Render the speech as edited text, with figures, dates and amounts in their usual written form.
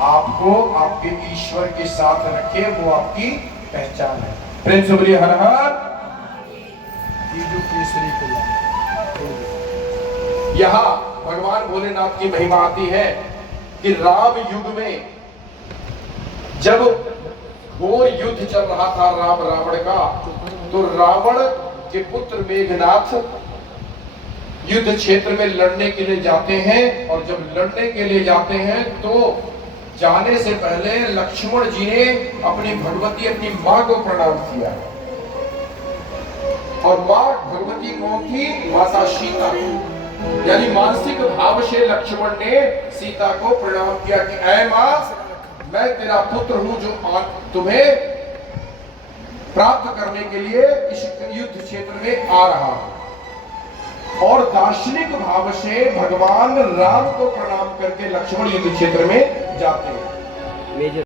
आपको आपके ईश्वर के साथ रखे, वो आपकी पहचान है। प्रेम से बोलिए हर हर। यहां भगवान भोलेनाथ की महिमा आती है कि राम युग में जब घोर युद्ध चल रहा था राम रावण का, तो रावण के पुत्र मेघनाथ युद्ध क्षेत्र में लड़ने के लिए जाते हैं, और जब लड़ने के लिए जाते हैं तो जाने से पहले लक्ष्मण जी ने अपनी भगवती, अपनी मां को प्रणाम किया। और मां भगवती कौन थी? माता सीता। यानी मानसिक भाव से लक्ष्मण ने सीता को प्रणाम किया कि ऐ मां, मैं तेरा पुत्र हूं जो तुम्हें प्राप्त करने के लिए इस युद्ध क्षेत्र में आ रहा हूं। और दार्शनिक भाव से भगवान राम को प्रणाम करके लक्ष्मण युद्ध क्षेत्र में जाते हैं।